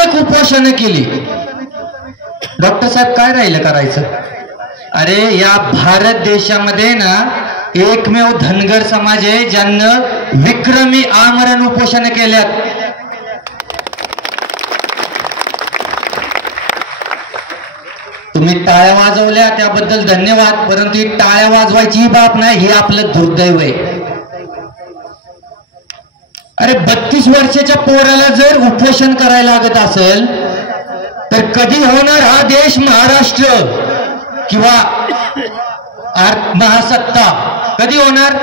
अनेक उपोषण केली. डॉक्टर साहेब काय राहिलं करायचं? अरे या भारत देशामध्ये ना एकमेव धनगर समाज आहे ज्यांनी विक्रमी आमरण उपोषण केल्यात. तुम्ही टाळ्या वाजवल्या त्याबद्दल धन्यवाद, परंतु ही टाळ्या वाजवायची बाब नाही, हे आपलं दुर्दैव आहे. अरे 32 वर्षाच्या पोराला जर उपोषण करायला लागत असेल तर कधी होणार हा देश महाराष्ट्र किंवा महासत्ता? कधी होणार?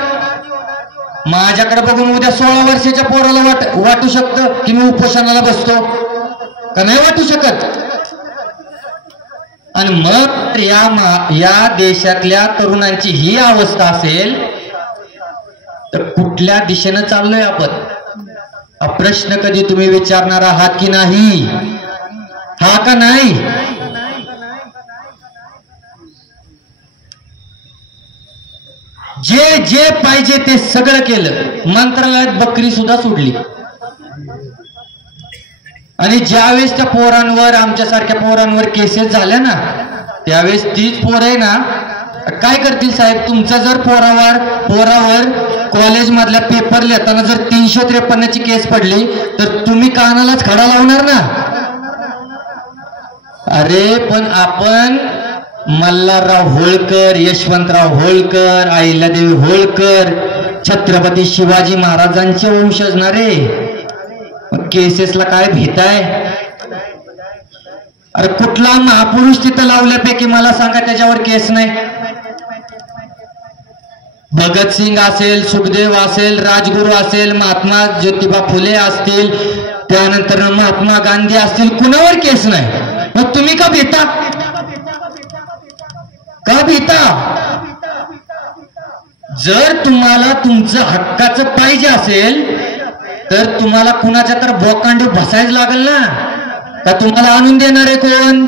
माझ्याकडे बघून उद्या 16 वर्षाच्या पोराला वाटू शकतं की मी उपोषणाला बसतो का? नाही वाटू शकत. आणि मग या देशातल्या तरुणांची ही अवस्था असेल तर कुठल्या दिशेनं चाललोय आपण? हा प्रश्न कधी तुम्ही विचारणार आहात की नाही? हा का नाही? जे जे पाहिजे ते सगळं केलं. मंत्रालयात बकरी सुद्धा सोडली. आणि ज्यावेळेस त्या पोरांवर, आमच्यासारख्या पोरांवर केसेस झाल्या ना, त्यावेळेस तीच पोरं आहे ना काय करतील साहेब? तुमचा जर पोरावर कॉलेज मधल्या पेपर लिहिताना जर 353ची केस पडली तर तुम्ही कानालाच खडा लावणार ना. अरे पण आपण मल्हारराव होळकर, यशवंतराव होळकर, अहिल्यादेवी होळकर, छत्रपती शिवाजी महाराजांचे वंशज ना रे. केसेसला काय भीताय? अरे कुठला महापुरुष तिथं लावल्यापैकी मला सांगा त्याच्यावर केस नाही? भगतसिंग असेल, सुखदेव असेल, राजगुरू असेल, महात्मा ज्योतिबा फुले असतील, त्यानंतर महात्मा गांधी असतील, कुणावर केस नाही. मग तुम्ही का भीता? का भीता? जर तुम्हाला तुमचं हक्काचं पाहिजे असेल तर तुम्हाला कुणाच्या तर बोकांडी बसायच लागेल ना. का तुम्हाला आणून देणार आहे कोण?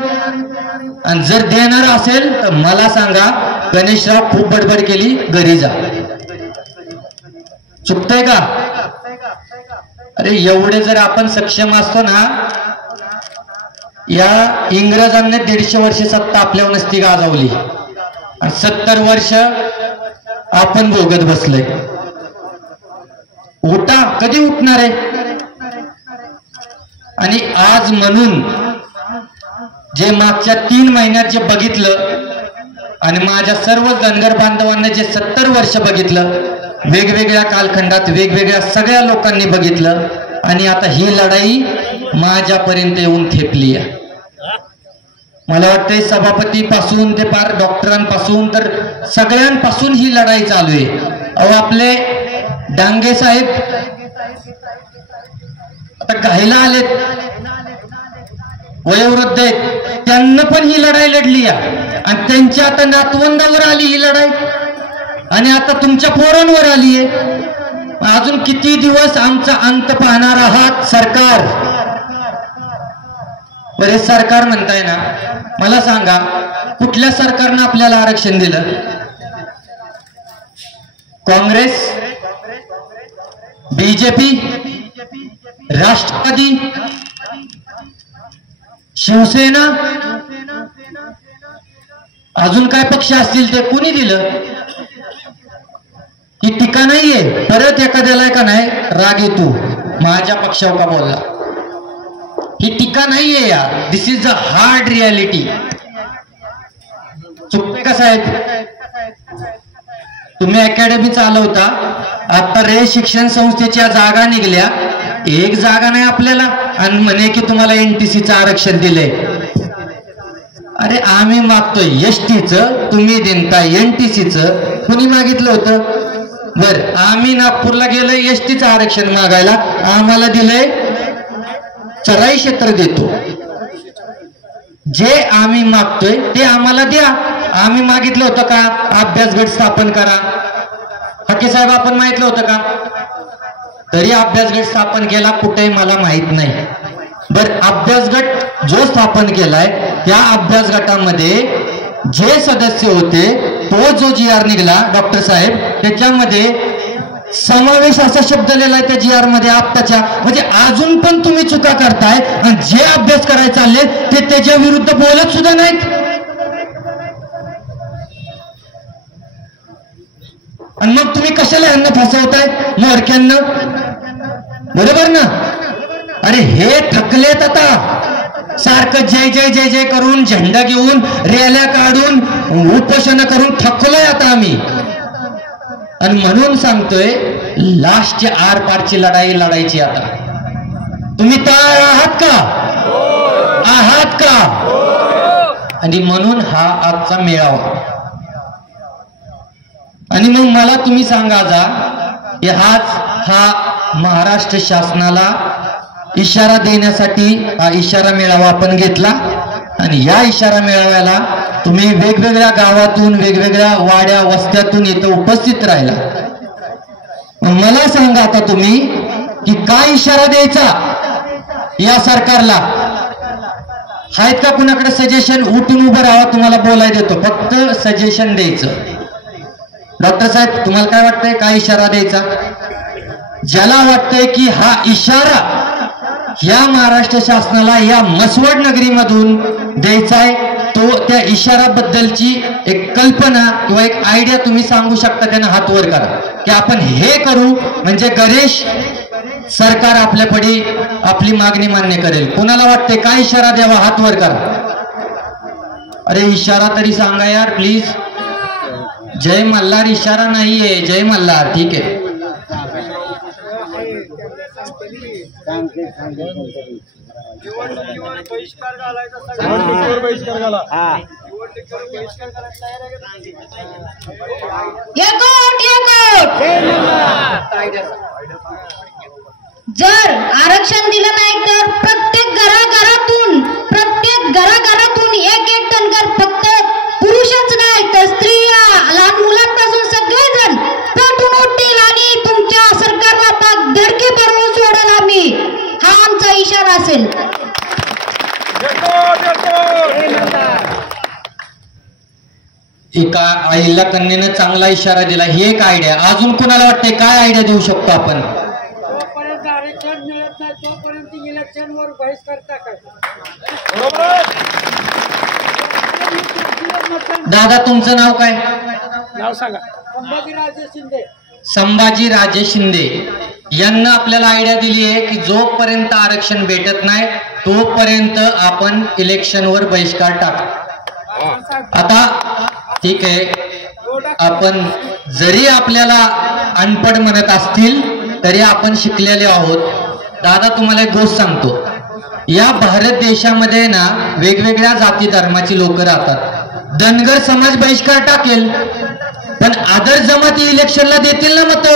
आणि जर देणार असेल तर मला सांगा, गणेशराव खूप बडबड केली, घरी जा. चुकतंय का? अरे एवढे जर आपण सक्षम असतो ना, या इंग्रजांनी 150 वर्ष सत्ता आपल्यावर नसती गाजवली आणि 70 वर्ष आपण भोगत बसलोय. उठा, कधी उठणार आहे? आणि आज म्हणून जे मागच्या 3 महिन्यात जे बघितलं आणि माझ्या सर्व धनगर बांधवांना जे 70 वर्ष बघितलं, वेगवेगळ्या कालखंडात वेगवेगळ्या सगळ्या लोकांनी बघितलं, आणि आता ही लढाई माझ्यापर्यंत येऊन ठेपली आहे. मला वाटतंय सभापती पासून ते पार डॉक्टरांपासून तर सगळ्यांपासून ही लढाई चालू आहे. अहो आपले डांगे साहेब आता घायला आलेत, वयोवृद्ध आहेत, त्यांना पण ही लढाई लढली आणि त्यांच्या आता नातवंडावर आली ही लढाई आणि आता तुमच्या पोरांवर आली आहे. अजून किती दिवस आमचा अंत पाहणार आहात सरकार? बरे सरकार म्हणताय ना, मला सांगा कुठल्या सरकारनं आपल्याला आरक्षण दिलं? काँग्रेस, बीजेपी, राष्ट्रवादी, शिवसेना, अजून काय पक्ष असतील ते कुणी दिलं? ही टीका नाहीये. परत एखाद्याला का नाही राग येतो, माझ्या पक्षावर का बोलला, ही टीका नाहीये यार. दिस इज द हार्ड रियालिटी. चुकते का साहेब? तुम्ही अकॅडमी चालवता, आता रे शिक्षण संस्थेच्या जागा निघल्या, एक जागा नाही आपल्याला, आणि म्हणे की तुम्हाला NTCचं आरक्षण दिलंय. अरे आम्ही मागतोय एसटीचं, तुम्ही देताय NTCचं. कुणी मागितलं होतं? बर आम्ही नागपूरला गेलोय एसटीचं आरक्षण मागायला, आम्हाला दिलंय चराई क्षेत्र देतो. जे आम्ही मागतोय ते आम्हाला द्या. आम्ही मागितलं होतं का अभ्यास गट स्थापन करा? हके साहेब आपण मागितलं होतं का? तरी अभ्यास गट स्थापन केला कुठे मला माहित नाही. बर अभ्यास गट जो स्थापन केलाय त्या अभ्यास गटामध्ये जे सदस्य होते, तो जो GR निघाला डॉक्टर साहेब, त्याच्यामध्ये समावेश असा शब्द लिहिलाय त्या जी आर मध्ये आत्ताच्या. म्हणजे अजून पण तुम्ही चुका करताय आणि जे अभ्यास करायला चालले ते त्याच्या विरुद्ध बोलत सुद्धा नाहीत. आणि मग तुम्ही कशाला यांना फसवताय मोरक्यांना? बरोबर ना? अरे हे थकलेत आता, सारखं जय जय जय जय करून झेंडा घेऊन रॅल्या काढून उपोषण करून थकलोय आता आम्ही. आणि म्हणून सांगतोय लास्टची आरपारची लढाई लढायची आता. तुम्ही तयार आहात का? आहात का? आणि म्हणून हा आजचा मेळावा. आणि मग मला तुम्ही सांगा जा, हा महाराष्ट्र शासनाला इशारा देण्यासाठी हा इशारा मेळावा आपण घेतला. आणि या इशारा मेळाव्याला तुम्ही वेगवेगळ्या गावातून वेगवेगळ्या वाड्या वस्त्यातून इथं उपस्थित राहिला. मला सांगा आता तुम्ही की काय इशारा द्यायचा या सरकारला? आहेत का कुणाकडे सजेशन? उठून उभं राहा, तुम्हाला बोलायला देतो, फक्त सजेशन द्यायचं. डॉक्टर साहेब तुम्हाला काय वाटतंय, काय इशारा द्यायचा? ज्याला वाटतंय की हा इशारा या महाराष्ट्र शासनाला या मसवड नगरीमधून द्यायचा आहे, तो त्या इशाराबद्दलची एक कल्पना किंवा एक आयडिया तुम्ही सांगू शकता, त्यांना हात वर करा की आपण हे करू म्हणजे गणेश सरकार आपल्यापुढे आपली मागणी मान्य करेल. कोणाला वाटतंय काय इशारा द्यावा? हात वर करा. अरे इशारा तरी सांगा यार प्लीज. जय मल्हार इशारा नाहीये, जय मल्हार. ठीक आहे. जर आरक्षण दिलं नाही तर प्रत्येक घराघरातून एक एक धनगर, फक्त पुरुषच नाही तर स्त्रिया लहान मुलांपासून सगळेजण पेटून उठतील आणि तुमच्या सरकारला आता धडकी भरवून सोडेल आम्ही. हा आमचा इशारा असेल. एका आईला कन्येनं चांगला इशारा दिला, ही एक आयडिया. अजून कोणाला वाटतंय काय आयडिया देऊ शकतो आपण? जोपर्यंत आरक्षण मिळत नाही तोपर्यंत इलेक्शनवर बहिष्कार टाकायचा. दादा तुमचं नाव काय? नाव सांगा. संभाजीराजे शिंदे. संभाजीराजे शिंदे यांना आपल्याला आयडिया दिली आहे की जोपर्यंत आरक्षण भेटत नाही तोपर्यंत आपण इलेक्शनवर बहिष्कार टाकू. आता ठीक आहे, आपण जरी आपल्याला अनपढ म्हणत असतील तरी आपण शिकलेले आहोत. दादा तुम्हाला एक गोष्ट सांगतो, या भारत देशामध्ये ना वेगवेगळ्या जाती धर्माची लोक राहतात. धनगर समाज बहिष्कार टाकेल पण आदर जमाती इलेक्शनला देतील ना मत.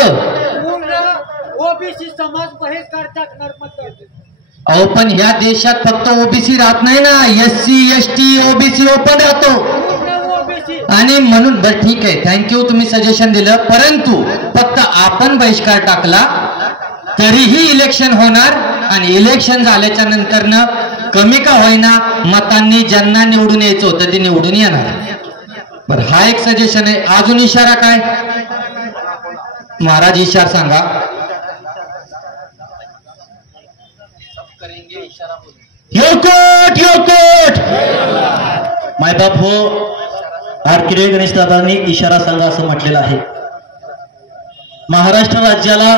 ओबीसी समाज बहिष्कार टाकणार मत. अहो पण ह्या देशात फक्त ओबीसी राहत नाही ना, SC ST OBC ओपन राहतो. आणि म्हणून बरं ठीक आहे, थँक्यू तुम्ही सजेशन दिलं, परंतु फक्त आपण बहिष्कार टाकला तरीही इलेक्शन होणार आणि इलेक्शन झाल्याच्या नंतर न कमी का होईना मतांनी ज्यांना निवडून यायचं होतं ते निवडून येणार. बरं हा एक सजेशन आहे. अजून इशारा काय महाराज? इशारा सांगा. मायबाप हो, आरकिरे गणेश दादांनी इशारा सांगा असं म्हटलेलं आहे. महाराष्ट्र राज्याला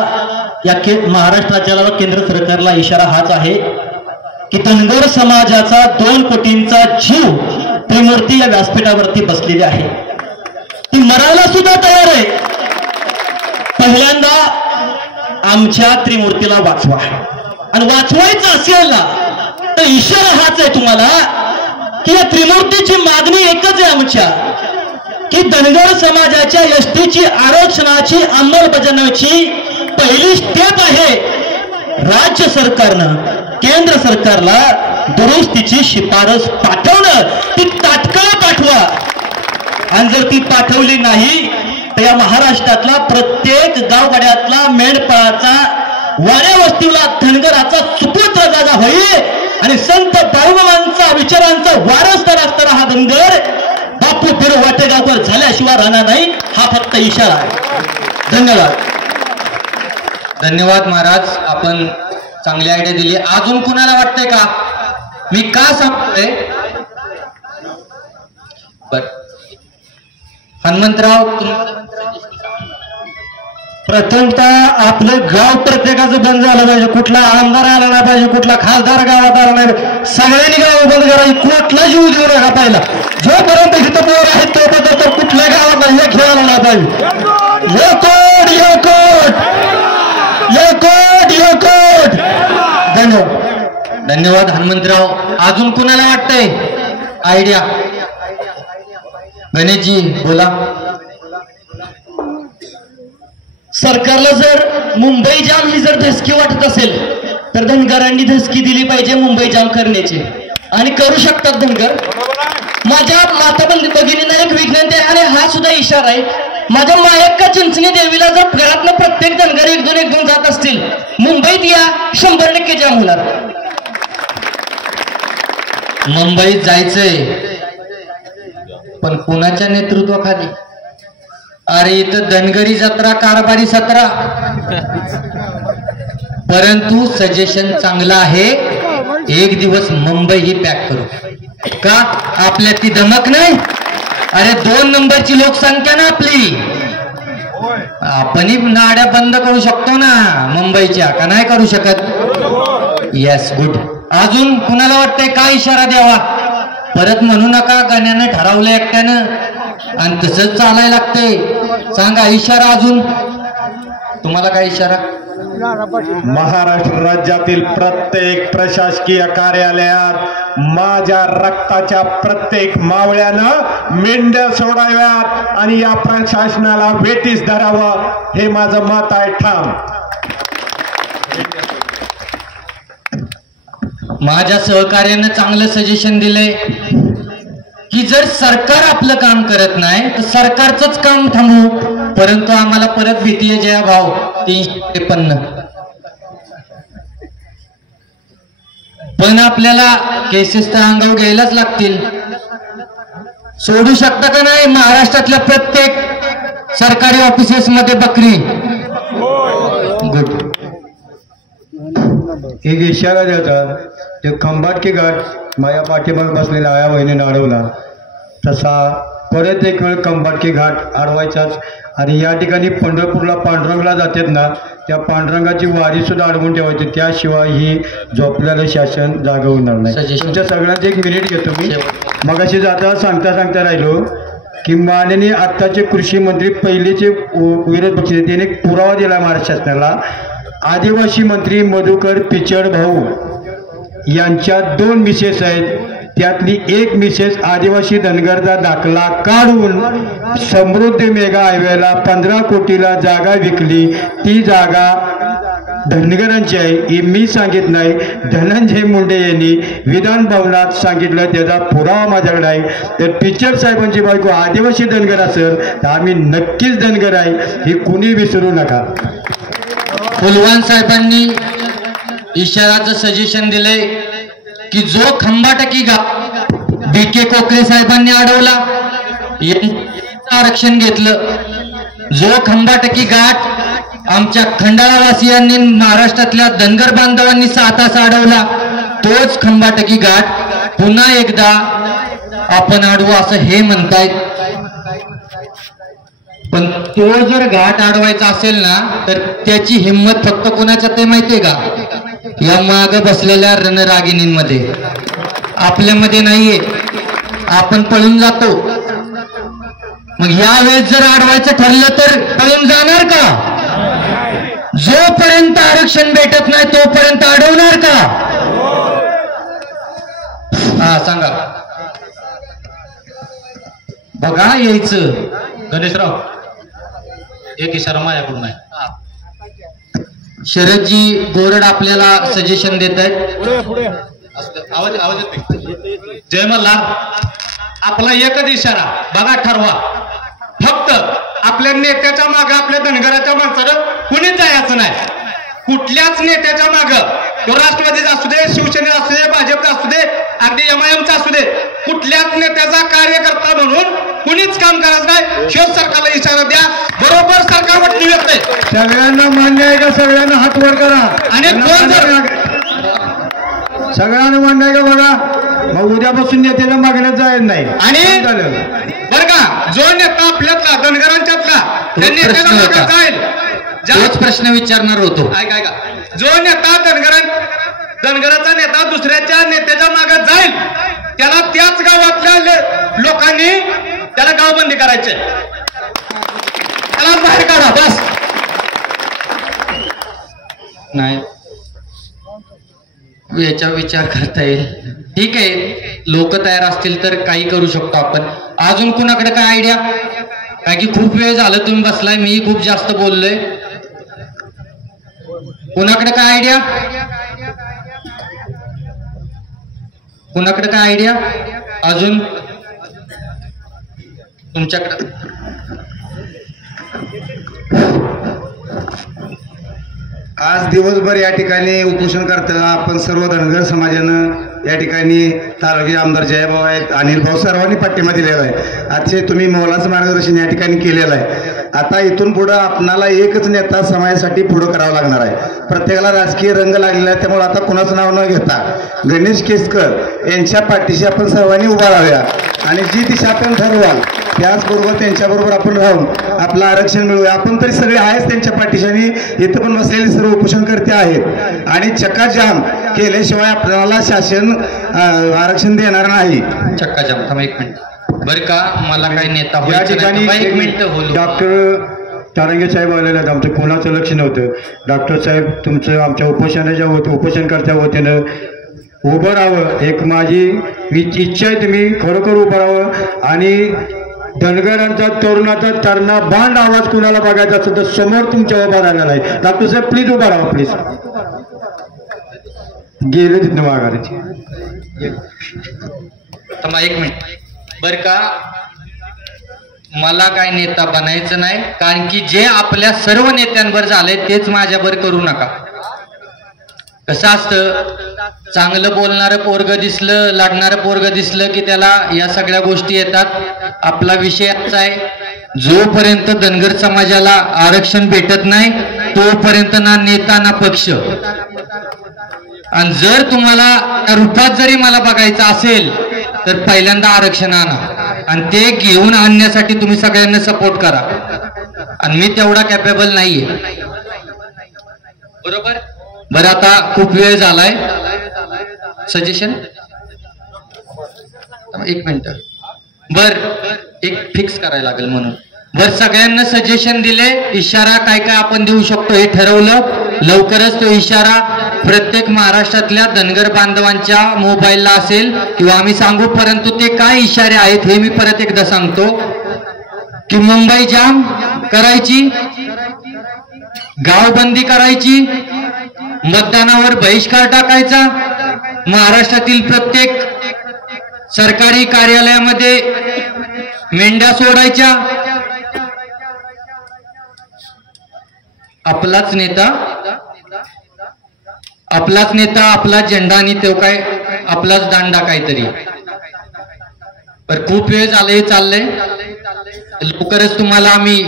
व केंद्र सरकारला इशारा हाच आहे की धनगर समाजाचा 2 कोटींचा जीव त्रिमूर्ती या व्यासपीठावरती बसलेली आहे, ती मरायला सुद्धा तयार आहे. पहिल्यांदा आमच्या त्रिमूर्तीला वाचवा, आणि वाचवायचं असेल ना तर इशारा हाच आहे तुम्हाला की या त्रिमूर्तीची मागणी एकच आहे आमच्या, की धनगर समाजाच्या एसटीची आरक्षणाची अंमलबजावणीची पहिली स्टेप आहे राज्य सरकारनं केंद्र सरकारला दुरुस्तीची शिफारस पाठवणं. ती तात्काळ पाठवा, आणि जर ती पाठवली नाही तर या महाराष्ट्रातला प्रत्येक गावगाड्यातला मेंढपाळाचा वाड्या वस्तीला धनगराचा सुपुत्र जागा होईल आणि संत बाळूमामांचा विचारांचा वारसदार असणारा हा धनगर बापू बिरो वाटेगावकर झाल्याशिवाय राहणार नाही. हा फक्त इशारा आहे. धन्यवाद. धन्यवाद महाराज, आपण चांगली आयडिया दिली. अजून कुणाला वाटतंय का मी का सांगतोय? बर हनुमंतराव, प्रथमतः आपलं गाव प्रत्येकाचं बंद झालं पाहिजे. कुठला आमदार आला नाही पाहिजे, कुठला खासदार गावात आला नाही. सगळ्यांनी गाव बंद करायची. कुठला जीव देऊ नका पहिला. जोपर्यंत इथं पोर आहेत तोपर्यंत कुठल्या गावात नाही खेळायला नाही पाहिजे. धन्यवाद. धन्यवाद हनुमंतराव. अजून कुणाला वाटतंय आयडिया? गणेशजी बोला. सरकारला जर मुंबई जाम ही जर धसकी वाटत असेल तर धनगरांनी धसकी दिली पाहिजे मुंबई जाम करण्याची, आणि करू शकतात धनगर. माझ्या माता भगिनींना एक विज्ञान आहे, आणि हा सुद्धा इशारा आहे. माझ्या मायक्का चिंचणी देवीला जर घरातनं प्रत्येक धनगर एक दोन जात असतील, मुंबईत या 100% जाम होणार. मुंबईत जायचंय पण कोणाच्या नेतृत्वाखाली? अरे इथं धनगरी जत्रा, कारभारी सत्रा. परंतु सजेशन चांगलं आहे, एक दिवस मुंबई ही पॅक करू का? आपल्या ती धमक नाही? अरे 2 नंबरची लोकसंख्या ना आपली, आपणही नाड्या बंद करू शकतो ना मुंबईच्या, का नाही करू शकत? Yes, good. अजून कुणाला वाटतंय काय इशारा द्यावा? परत म्हणू नका गाण्यानं ठरवलं एकट्यानं आणि तसंच चालायला लागतंय. सांगा इशारा. अजून तुम्हाला काय इशारा? महाराष्ट्र राज्यातील प्रत्येक प्रशासकीय कार्यालयात माझ्या रक्ताच्या प्रत्येक मावळ्यानं मेंढ्या सोडाव्यात आणि या प्रशासनाला वेटीस धरावं, हे माझं मत आहे ठाम. माझ्या सहकार्यानं चांगलं सजेशन दिलंय की जर सरकार आपलं काम करत नाही तर सरकारचंच काम थांबवू. परंतु आम्हाला परत भीती आहे जया भाऊ 353. पण आपल्याला केसेस तर अंगावर घ्यायलाच लागतील. सोडू शकता का नाही महाराष्ट्रातल्या प्रत्येक सरकारी ऑफिसेस मध्ये बकरी? गुड. एक इशारा द्यायचा. ते खंबाटकी घाट माझ्या पाठीमागे बसलेला आया वहिनीने अडवला, तसा परत एक वेळ खंबाटकी घाट अडवायचाच. आणि या ठिकाणी पंढरपूरला पांडुरंगला जातात ना, त्या पांडुरंगाची वारी सुद्धा अडवून ठेवायची. त्याशिवाय ही झोपलेलं शासन जागा होणार नाही. तुमच्या सगळ्यांचे 1 मिनिट घेतो मी. मगाशी जाता सांगता राहिलो की माननीय आत्ताचे कृषी मंत्री पहिलेचे विरोध पक्ष त्याने एक पुरावा दिला महाराष्ट्र शासनाला. आदिवासी मंत्री मधुकर पिचड भाऊ यांच्या 2 मिसेस आहेत, त्यातली एक मिसेस आदिवासी धनगरचा दाखला काढून समृद्धी मेगा हायवेला 15 कोटीला जागा विकली. ती जागा धनगरांची आहे हे मी सांगित नाही, धनंजय मुंडे यांनी विधान भवनात सांगितलं. त्याचा पुरावा माझ्याकडे आहे. तर पिचड साहेबांची बायको आदिवासी धनगर असेल तर आम्ही नक्कीच धनगर आहे, हे कुणी विसरू नका. फुलवान साहेबांनी इशाराचं सजेशन दिलंय की जो खंबाटकी गाव BK कोकरे साहेबांनी अडवला, आरक्षण घेतलं. जो खंबाटकी घाट आमच्या खंडाळावासियांनी महाराष्ट्रातल्या धनगर बांधवांनी 6 तास अडवला, तोच खंबाटकी घाट पुन्हा एकदा आपण अडवू असं हे म्हणतायत. पण तो जर घाट अडवायचा असेल ना तर त्याची हिंमत फक्त कोणाच्या ते माहितीये का? या माग बसलेल्या रणरागिणींमध्ये, आपल्यामध्ये नाहीये. आपण पळून जातो. मग यावेळेस जर अडवायचं ठरलं तर पळून जाणार का? जोपर्यंत आरक्षण भेटत नाही तोपर्यंत अडवणार का? हा सांगा. बघा यायचं. गणेशराव, एक इशारा माझ्याकडून आहे. शरदजी बोरड आपल्याला सजेशन देत आहेत. आवाज येते. जय मल्हार, आपला एकच इशारा बघा, ठरवा. फक्त आपल्या नेत्याच्या मागे, आपल्या धनगराच्या माणसानं कुणीच जायचं नाही. कुठल्याच नेत्याच्या मागे, तो राष्ट्रवादीचा असू दे, शिवसेनेचा असू दे, भाजपचा असू दे, अगदी MIMचा असू दे, कुठल्याच नेत्याचा कार्यकर्ता म्हणून कुणीच काम करायचं नाही. शिव सरकारला इशारा द्या, बरोबर सरकारवर निवेदन आहे. सगळ्यांना मान्य आहे का? सगळ्यांना हात वर करा. आणि कोण जर सगळ्यांना मान्य आहे का बघा? मग उद्यापासून नेत्याच्या मागण्यात जायचं नाही. आणि बर का, जो नेता आपल्यातला धनगरांच्यातला त्या नेत्याला मागं जाईल, तोच प्रश्न विचारणार होतो. ऐका, जो नेता धनगराचा नेता दुसऱ्याच्या नेत्याच्या मागे जाईल त्याला त्याच गावातल्या लोकांनी त्याला गावबंदी करायचे, त्याला बाहेर काढा बस. नाही, याचा विचार करता येईल. ठीक आहे, लोक तयार असतील तर काही करू शकतो आपण. अजून कुणाकडे काय आयडिया? काय की खूप वेळ झालं तुम्ही बसलाय, मी खूप जास्त बोललोय. कुणाकडे काय आयडिया? कुणाकडे काय आयडिया अजून? तुमच्याकडे आज दिवसभर या ठिकाणी उपोषण करताना आपण सर्व धनगर समाजानं या ठिकाणी तालुक्याचे आमदार जयभाऊ आहेत, अनिल भाऊ, सर्वांनी पाठिंबा दिलेला आहे. अतिशय तुम्ही मोलाचं मार्गदर्शन या ठिकाणी केलेलं आहे. आता इथून पुढं आपणाला एकच नेता समाजासाठी पुढं करावं लागणार आहे. प्रत्येकाला राजकीय रंग लागलेला आहे, त्यामुळे आता कुणाचं नाव न घेता गणेश केसकर यांच्या पाठीशी आपण सर्वांनी उभा राहूया आणि जी दिशा आपण ठरवाल त्याचबरोबर त्यांच्याबरोबर आपण राहून आपलं आरक्षण मिळवूया. आपण तरी सगळे आहेच त्यांच्या पाठीशी आणि इथं पण बसलेले सर्व उपोषणकर्ते आहेत आणि चक्काजाम केल्याशिवाय आपल्याला शासन आरक्षण देणार नाही. चक्काजाम. थांबा एक मिनिट बरं का, मला काही नेता या ठिकाणी एक मिनिट बोलू. डॉक्टर तारंगे साहेब आलेले आहेत. आमचं कोणाचं लक्ष नव्हतं. डॉक्टर साहेब तुमचं आमच्या उपोषणकर्त्या वतीनं उभं राहावं, एक माझी इच्छा आहे. तुम्ही खरोखर उभं राहावं आणि धनगरांचा तरुणाचा तरणा बांड आवाज कुणाला बघायचा असेल तर समोर तुमच्या उभा राहिलेला आहे. डॉक्टर साहेब प्लीज उभा राहा प्लीज. गेले तिथनं माघारी. थांबा एक मिनिट बरं का, मला काय नेता बनायचं नाही, कारण की जे आपल्या सर्व नेत्यांवर झालंय तेच माझ्यावर करू नका. कसं असतं, चांगलं बोलणारं पोरग दिसलं, लढणारं पोरग दिसलं की त्याला या सगळ्या गोष्टी येतात. आपला विषय असा आहे, जोपर्यंत धनगर समाजाला आरक्षण भेटत नाही तोपर्यंत ना नेता ना पक्ष. आणि जर तुम्हाला रूपात जरी मला बघायचं असेल तर पहिल्यांदा आरक्षण आणा आणि ते घेऊन आणण्यासाठी तुम्ही सगळ्यांना सपोर्ट करा. आणि मी तेवढा कॅपेबल नाहीये. बरोबर. बरं, आता खूप वेळ झालाय. सजेशन एक मिनिट. बर, एक फिक्स करायला लागेल म्हणून. बर, सगळ्यांना सजेशन दिले, इशारा काय काय आपण देऊ शकतो हे ठरवलं. लवकरच तो इशारा प्रत्येक महाराष्ट्रातल्या धनगर बांधवांच्या मोबाईलला असेल किंवा आम्ही सांगू, परंतु ते काय इशारे आहेत हे मी परत एकदा सांगतो की मुंबई जाम करायची, गावबंदी करायची, मतदानावर बहिष्कार टाकायचा, महाराष्ट्रातील प्रत्येक सरकारी कार्यालयामध्ये मेंढ्या सोडायच्या. आपलाच नेता आपला झेंडा आणि तो काय आपलाच दांडा काहीतरी. पण खूप वेळ झालं हे चाललंय. लवकरच तुम्हाला आम्ही,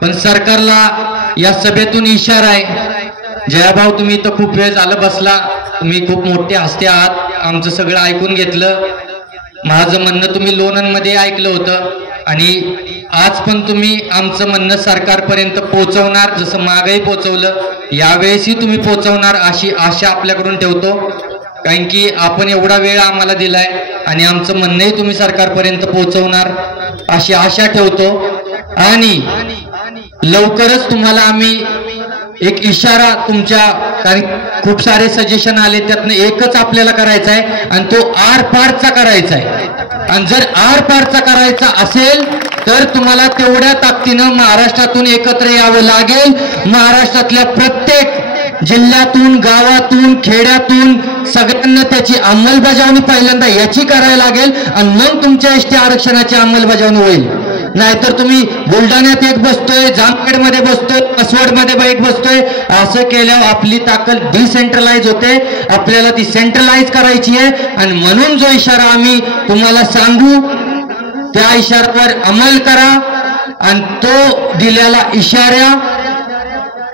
पण सरकारला या सभेतून इशारा आहे. जयाभाऊ, तुम्ही तर खूप वेळ झालं बसला, तुम्ही खूप मोठे हस्ते आहात, आमचं सगळं ऐकून घेतलं. माझं म्हणणं तुम्ही लोणंदमध्ये ऐकलं होतं आणि आज पण तुम्ही आमचं म्हणणं सरकारपर्यंत पोहोचवणार, जसं मागही पोहोचवलं यावेळेसही तुम्ही पोहोचवणार अशी आशा आपल्याकडून ठेवतो. कारण की आपण एवढा वेळ आम्हाला दिलाय आणि आमचं म्हणणंही तुम्ही सरकारपर्यंत पोहोचवणार अशी आशा ठेवतो. आणि लवकरच तुम्हाला आम्ही एक इशारा तुमच्या, कारण खूप सारे सजेशन आले, त्यातनं एकच आपल्याला करायचा आहे आणि तो आर पारचा करायचा आहे. आणि जर आर पारचा करायचा असेल तर तुम्हाला तेवढ्या ताकदीनं महाराष्ट्रातून एकत्र यावं लागेल. महाराष्ट्रातल्या प्रत्येक जिल्ह्यातून, गावातून, खेड्यातून सगळ्यांना त्याची अंमलबजावणी पहिल्यांदा याची करायला लागेल आणि मग तुमच्या एसटी आरक्षणाची अंमलबजावणी होईल. नाहीतर तुम्ही बुलढाण्यात एक बसतोय, जामखेडमध्ये बसतोय, कसवडमध्ये एक बसतोय. असं केल्यावर आपली ताकद डिसेंट्रलाइज होते. आपल्याला ती सेंट्रलाइज करायची आहे. आणि म्हणून जो इशारा आम्ही तुम्हाला सांगू त्या इशाऱ्यावर अंमल करा आणि तो दिलेला इशारा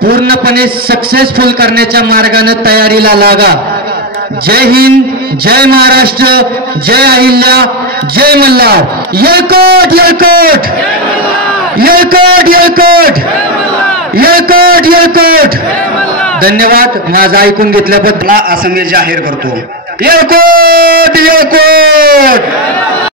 पूर्णपणे सक्सेसफुल करण्याच्या मार्गाने तयारीला लागा. जय हिंद, जय महाराष्ट्र, जय अहिल्या, जय मल्हार. येळकोट येळकोट येळकोट येळकोट येळकोट येळकोट. धन्यवाद माझं ऐकून घेतल्याबद्दल. असं मी जाहीर करतो. येळकोट येळकोट.